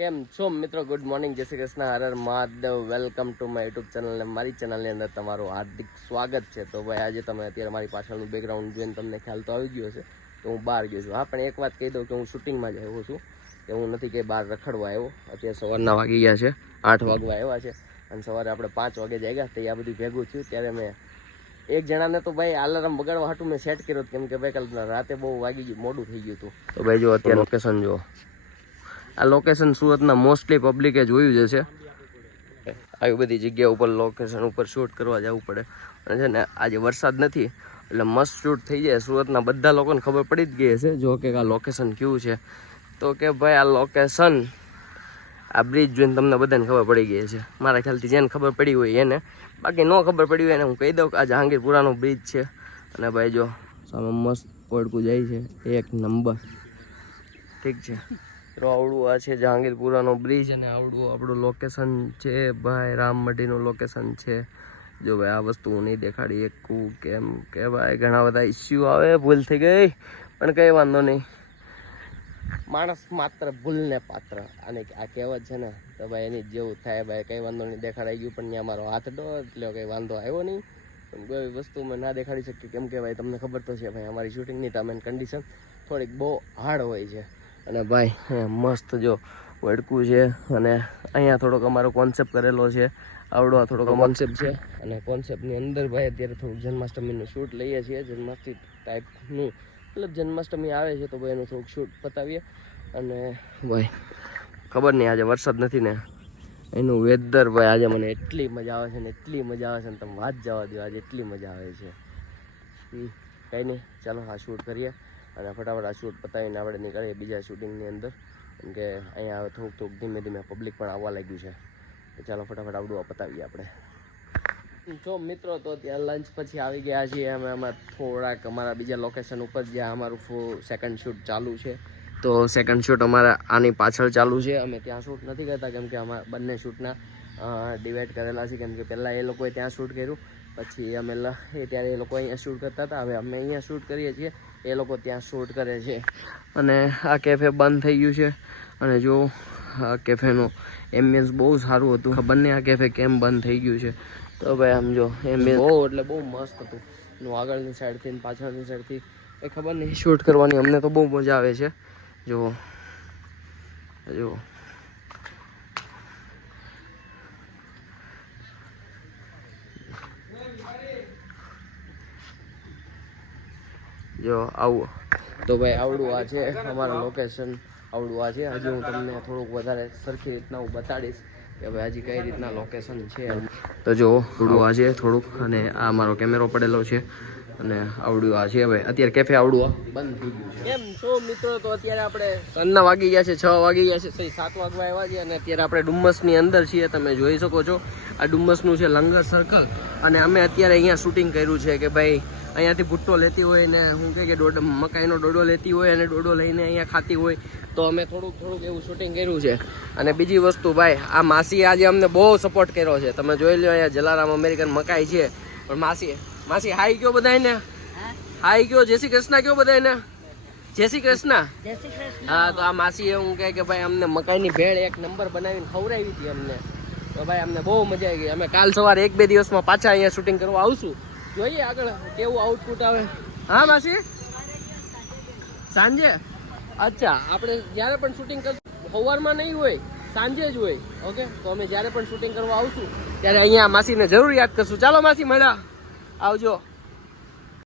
કેમ છો મિત્રો? ગુડ મોર્નિંગ, જય શ્રી કૃષ્ણ, હર હર Mahadev. Welcome to my YouTube channel ને મારી ચેનલની અંદર તમારું હાર્દિક સ્વાગત છે. તો ભાઈ આજે તમે અત્યારે મારી પાછળનું બેકગ્રાઉન્ડ જોઈને તમને ખ્યાલ તો આવી ગયો હશે તો હું બહાર ગયો છું. હા, પણ એક વાત કહી દઉં કે હું શૂટિંગમાં જ આવ્યો છું, કે હું નથી કે બહાર રખડવા આવ્યો. અત્યારે સવારના વાગી ગયા છે 8 વાગવા આવ્યા છે અને સવારે આપણે 5 વાગે જાગ્યા તો આ બધું ભેગું થયું. ત્યારે મેં એક જણાને તો ભાઈ અલાર્મ વગાડવા હાટું મેં સેટ કર્યો, કેમ કે ભાઈ કાલ રાતે બહુ વાગી ગયું, મોડું થઈ ગયું હતું. તો ભાઈ જો અત્યારે લોકેશન જો, આ લોકેશન સુરતના મોસ્ટલી પબ્લિકે જોયું જ છે. આવી બધી જગ્યા ઉપર લોકેશન ઉપર શૂટ કરવા જવું પડે અને છે ને આજે વરસાદ નથી એટલે મસ્ત શૂટ થઈ જાય. સુરતના બધા લોકોને ખબર પડી જ ગઈ હશે જો કે આ લોકેશન કયું છે. તો કે ભાઈ આ લોકેશન, આ બ્રિજ જોઈને તમને બધાને ખબર પડી ગઈ છે. મારા ખ્યાલથી જેને ખબર પડી હોય એને, બાકી ન ખબર પડી હોય એને હું કહી દઉં કે આ જહાંગીરપુરાનો બ્રિજ છે. અને ભાઈ જો સામે મસ્ત પડકું જાય છે, એક નંબર. ઠીક છે, આવડું આ છે જહાંગીરપુરાનો બ્રિજ અને આવડું આપણું લોકેશન છે ભાઈ, રામમઢીનું લોકેશન છે. જો ભાઈ આ વસ્તુ હું નહીં દેખાડી એકું, કેમ કે ભાઈ ઘણા બધા ઇસ્યુ આવે, ભૂલ થઈ ગઈ પણ કંઈ વાંધો નહીં, માણસ માત્ર ભૂલને પાત્ર. અને આ કહેવત છે ને તો ભાઈ એની જેવું થાય ભાઈ. કંઈ વાંધો નહીં, દેખાડાઈ ગયું પણ ત્યાં મારો હાથ ડો એટલે કંઈ વાંધો આવ્યો નહીં. પણ કોઈ વસ્તુ મેં ના દેખાડી શકીએ કેમ કે ભાઈ તમને ખબર તો છે ભાઈ અમારી શૂટિંગની ટર્મ એન્ડ કન્ડિશન થોડીક બહુ હાર્ડ હોય છે. અને ભાઈ મસ્ત જો વડકું છે અને અહીંયા થોડોક અમારો કોન્સેપ્ટ કરેલો છે, આવડો આ થોડોક કોન્સેપ્ટ છે. અને કોન્સેપ્ટની અંદર ભાઈ અત્યારે થોડુંક જન્માષ્ટમીનું શૂટ લઈએ છીએ, જન્માષ્ટમી ટાઈપનું, મતલબ જન્માષ્ટમી આવે છે તો ભાઈ એનું થોડુંક શૂટ પતાવીએ. અને ભાઈ ખબર નહીં આજે વરસાદ નથી ને એનું વેધર ભાઈ આજે મને એટલી મજા આવે છે ને, એટલી મજા આવે છે ને તમે વાત જવા દો, આજે એટલી મજા આવે છે. કંઈ નહીં, ચાલો આ શૂટ કરીએ અને ફટાફટ આ શૂટ પતાવીને આપણે નીકળીએ બીજા શૂટિંગની અંદર. કેમ કે અહીંયા હવે થોડુંક ધીમે ધીમે પબ્લિક પણ આવવા લાગ્યું છે. તો ચાલો ફટાફટ આવડું આ પતાવીએ આપણે. જો મિત્રો તો ત્યાં લંચ પછી આવી ગયા છીએ અમે થોડાક અમારા બીજા લોકેશન ઉપર જ્યાં અમારું સેકન્ડ શૂટ ચાલુ છે. તો સેકન્ડ શૂટ અમારા આની પાછળ ચાલુ છે. અમે ત્યાં શૂટ નથી કરતા કેમ કે અમારા બંને શૂટના ડિવાઈડ કરેલા છે. કેમ કે પહેલાં એ લોકોએ ત્યાં શૂટ કર્યું, પછી અમે ત્યારે એ લોકો અહીંયા શૂટ કરતા હતા, હવે અમે અહીંયા શૂટ કરીએ છીએ, એ લોકો ત્યાં શૂટ કરે છે. અને આ કેફે બંધ થઈ ગયું છે અને જો આ કેફેનું એમ્બિયન્સ બહુ સારું હતું. ખબર નહીં આ કેફે કેમ બંધ થઈ ગયું છે. તો ભાઈ આમ જો એમ્બિયન્સ બહુ એટલે બહુ મસ્ત હતું. એનું આગળની સાઈડથી ને પાછળની સાઈડથી એ ખબર નહીં શૂટ કરવાની અમને તો બહુ મજા આવે છે. જો જો જો આવું. તો ભાઈ આવડું આ છે અમારું લોકેશન, આવડું આ છે. હજી હું તમને થોડુંક વધારે સરખી રીતના હું બતાડીશ કે ભાઈ હજી કઈ રીતના લોકેશન છે. તો જો આવડું આ છે થોડુંક, અને આ મારો કેમેરો પડેલો છે અને આવડું આ છે. ભાઈ અત્યારે કેફે આવડું આ બંધ થઈ ગયું છે. કેમ છો મિત્રો? તો અત્યારે આપણે સન્ના વાગી ગયા છે, 6 વાગી ગયા છે, 7 વાગવા આવ્યા છે અને અત્યારે આપણે ડુમ્મસની અંદર છીએ. તમે જોઈ શકો છો આ ડુમ્મસનું છે લંગર સર્કલ. અને અમે અત્યારે અહીંયા શૂટિંગ કર્યું છે કે ભાઈ અહીંયાથી ભુટ્ટો લેતી હોય ને હું કહે કે મકાઈનો ડોડો લેતી હોય અને ડોડો લઈને અહીંયા ખાતી હોય, તો અમે થોડુંક એવું શૂટિંગ કર્યું છે. અને બીજી વસ્તુ ભાઈ આ માસી આજે અમને બહુ સપોર્ટ કર્યો છે. તમે જોઈ લો અહીંયા જલારામ અમેરિકન મકાઈ છે, પણ માસી હાઈ કયો બધાને, હાઈ કયો, જય શ્રી કૃષ્ણ કયો બધાને, જય શ્રી કૃષ્ણ. હા, તો આ માસી એવું કહે કે ભાઈ અમને મકાઈની ભેળ એક નંબર બનાવીને ખવડાવી હતી અમને. તો ભાઈ અમને બહુ મજા આવી ગઈ. અમે કાલ સવારે 1-2 દિવસમાં પાછા અહીંયા શૂટિંગ કરવા આવશું, જોઈએ આગળ કેવું આઉટપુટ આવે. હા માસી, સાંજે? અચ્છા, આપણે જ્યારે પણ શૂટિંગ કરશું સવારમાં નહીં હોય, સાંજે જ હોય. ઓકે, તો અમે જ્યારે પણ શૂટિંગ કરવા આવશું ત્યારે અહીંયા માસીને જરૂર યાદ કરશું. ચાલો માસી, મળ્યા, આવજો.